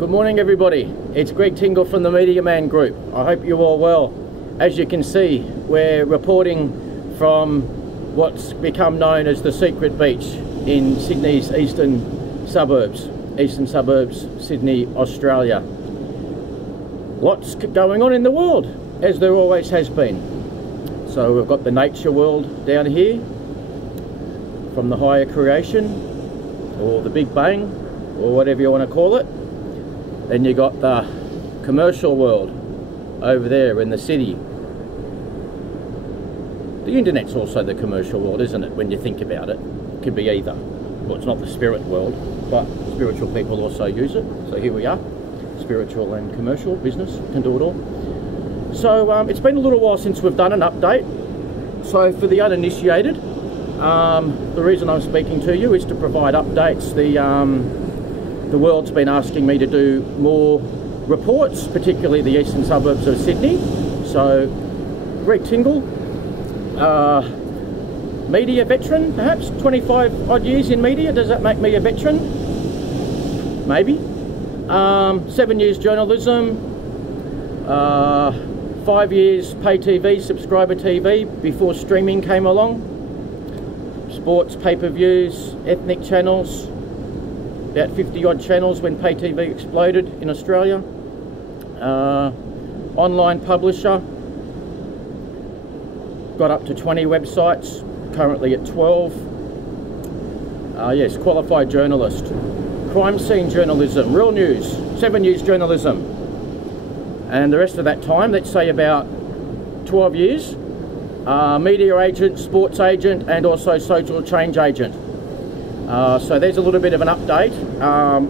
Good morning everybody, it's Greg Tingle from the Media Man Group. I hope you're all well. As you can see, we're reporting from what's become known as the Secret Beach in Sydney's eastern suburbs, Sydney, Australia. Lots going on in the world, as there always has been. So we've got the nature world down here, from the higher creation, or the Big Bang, or whatever you want to call it. Then you got the commercial world over there in the city. The internet's also the commercial world, isn't it, when you think about it? It could be either. Well, it's not the spirit world, but spiritual people also use it. So here we are, spiritual and commercial business, can do it all. So it's been a little while since we've done an update. So for the uninitiated, the reason I'm speaking to you is to provide updates. The world's been asking me to do more reports, particularly the eastern suburbs of Sydney. So, Greg Tingle, media veteran, perhaps 25 odd years in media. Does that make me a veteran? Maybe. 7 years journalism, 5 years pay TV, subscriber TV before streaming came along. Sports, pay-per-views, ethnic channels. About 50 odd channels when pay TV exploded in Australia. Online publisher, got up to 20 websites, currently at 12. Yes, qualified journalist. Crime scene journalism, real news, 7 years journalism. And the rest of that time, let's say about 12 years, media agent, sports agent, and also social change agent. So there's a little bit of an update,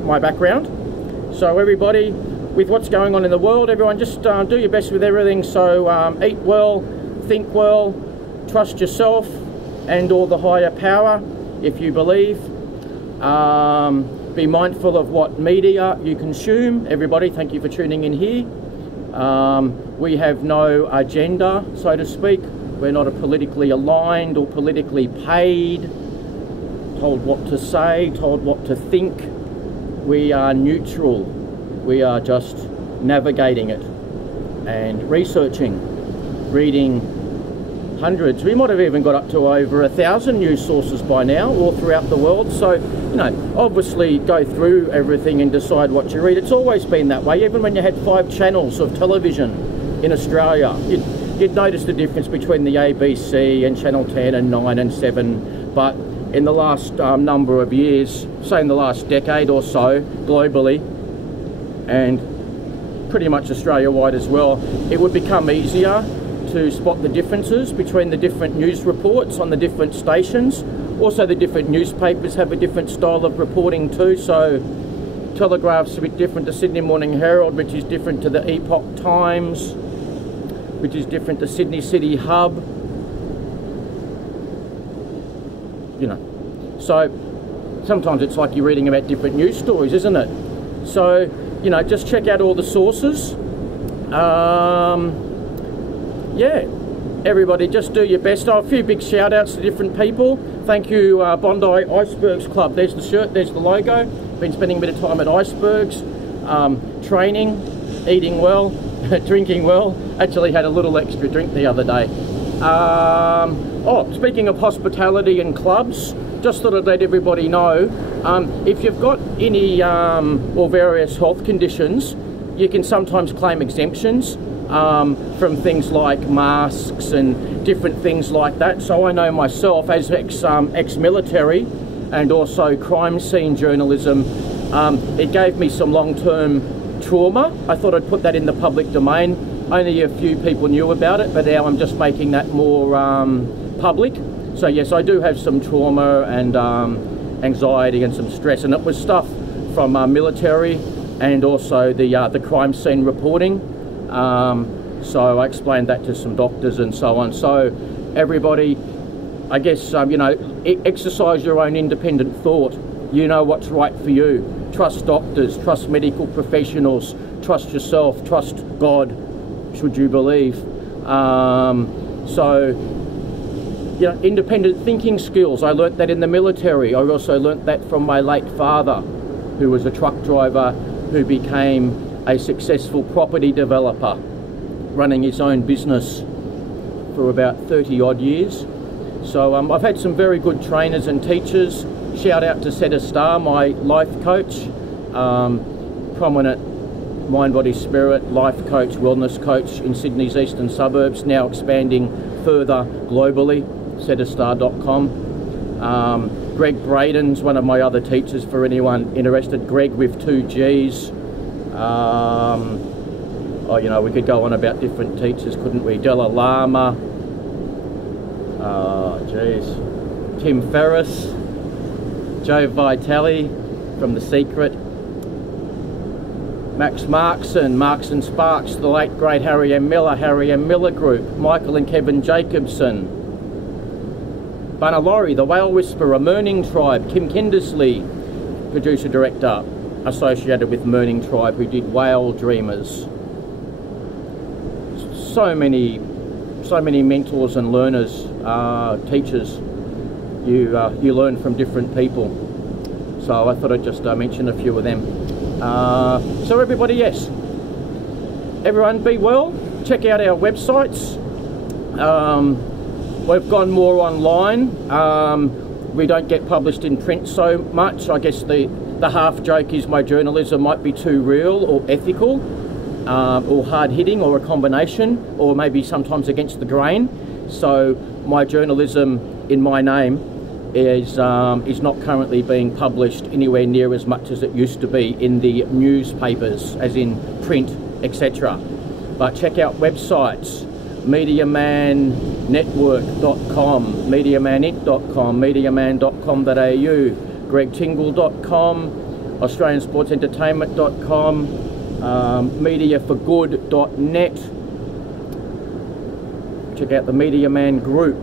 my background. So everybody, with what's going on in the world, everyone just do your best with everything. So eat well, think well, trust yourself and all the higher power if you believe. Be mindful of what media you consume. Everybody, thank you for tuning in here. We have no agenda, so to speak. We're not a politically aligned or politically paid, told what to say, told what to think. We are neutral. We are just navigating it and researching, reading hundreds. We might have even got up to over 1,000 news sources by now, all throughout the world. So, you know, obviously go through everything and decide what you read. It's always been that way. Even when you had 5 channels of television in Australia, you'd notice the difference between the ABC and Channel 10 and 9 and 7. But in the last number of years, say in the last decade or so, globally, and pretty much Australia-wide as well, it would become easier to spot the differences between the different news reports on the different stations. Also, the different newspapers have a different style of reporting too. So, Telegraph's a bit different to Sydney Morning Herald, which is different to the Epoch Times, which is different to Sydney City Hub. You know, so sometimes it's like you're reading about different news stories, isn't it? So, you know, just check out all the sources. Yeah, everybody just do your best. A few big shout outs to different people. Thank you, Bondi Icebergs Club. There's the shirt, there's the logo. Been spending a bit of time at Icebergs, training, eating well, drinking well. Actually had a little extra drink the other day. Oh, speaking of hospitality and clubs, just thought I'd let everybody know, if you've got any or various health conditions, you can sometimes claim exemptions from things like masks and different things like that. So I know myself, as ex-military and also crime scene journalism, it gave me some long-term trauma. I thought I'd put that in the public domain. Only a few people knew about it, but now I'm just making that more public. So yes, I do have some trauma and anxiety and some stress, and it was stuff from military and also the crime scene reporting. So I explained that to some doctors and so on. So everybody, I guess, you know, exercise your own independent thought. You know what's right for you. Trust doctors, trust medical professionals, trust yourself, trust God, should you believe. So, you know, independent thinking skills. I learnt that in the military. I also learnt that from my late father, who was a truck driver who became a successful property developer, running his own business for about 30 odd years. So I've had some very good trainers and teachers. Shout out to Seta Star, my life coach, prominent mind, body, spirit life coach, wellness coach in Sydney's eastern suburbs, now expanding further globally, setastar.com. Greg Braden's one of my other teachers for anyone interested, Greg with 2 G's. Oh, you know, we could go on about different teachers, couldn't we? Della Lama, Tim Ferriss, Joe Vitale from The Secret, Max Markson, Marks and Sparks, the late great Harry M. Miller Group, Michael and Kevin Jacobson, Bunalori, The Whale Whisperer, Merning Tribe, Kim Kindersley, producer-director associated with Merning Tribe, who did Whale Dreamers. So many mentors and learners, teachers. You learn from different people. So I thought I'd just mention a few of them. So everybody, yes, everyone be well. Check out our websites. We've gone more online. We don't get published in print so much. I guess the half joke is my journalism might be too real or ethical, or hard-hitting, or a combination, or maybe sometimes against the grain. So my journalism in my name is not currently being published anywhere near as much as it used to be in the newspapers, as in print, etc. But check out websites: MediaManNetwork.com, MediaManInc.com, MediaMan.com.au, GregTingle.com, AustralianSportsEntertainment.com, MediaForGood.net. Check out the Media Man Group.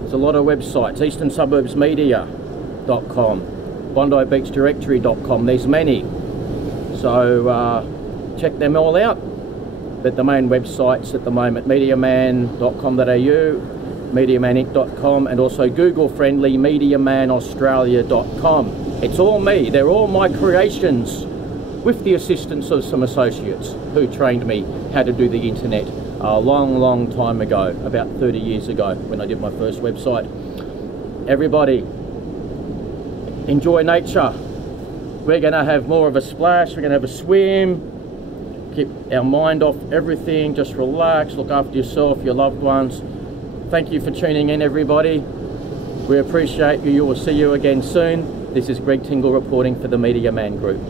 There's a lot of websites. EasternSuburbsMedia.com, BondiBeachDirectory.com. There's many. So check them all out. But the main websites at the moment: MediaMan.com.au, MediaManInc.com, and also Google-friendly MediaManAustralia.com. It's all me. They're all my creations, with the assistance of some associates who trained me how to do the internet a long time ago, about 30 years ago, when I did my first website. Everybody, enjoy nature. We're going to have more of a splash. We're going to have a swim. Keep our mind off everything. Just relax. Look after yourself, your loved ones. Thank you for tuning in, everybody. We appreciate you. We will see you again soon. This is Greg Tingle reporting for the Media Man Group.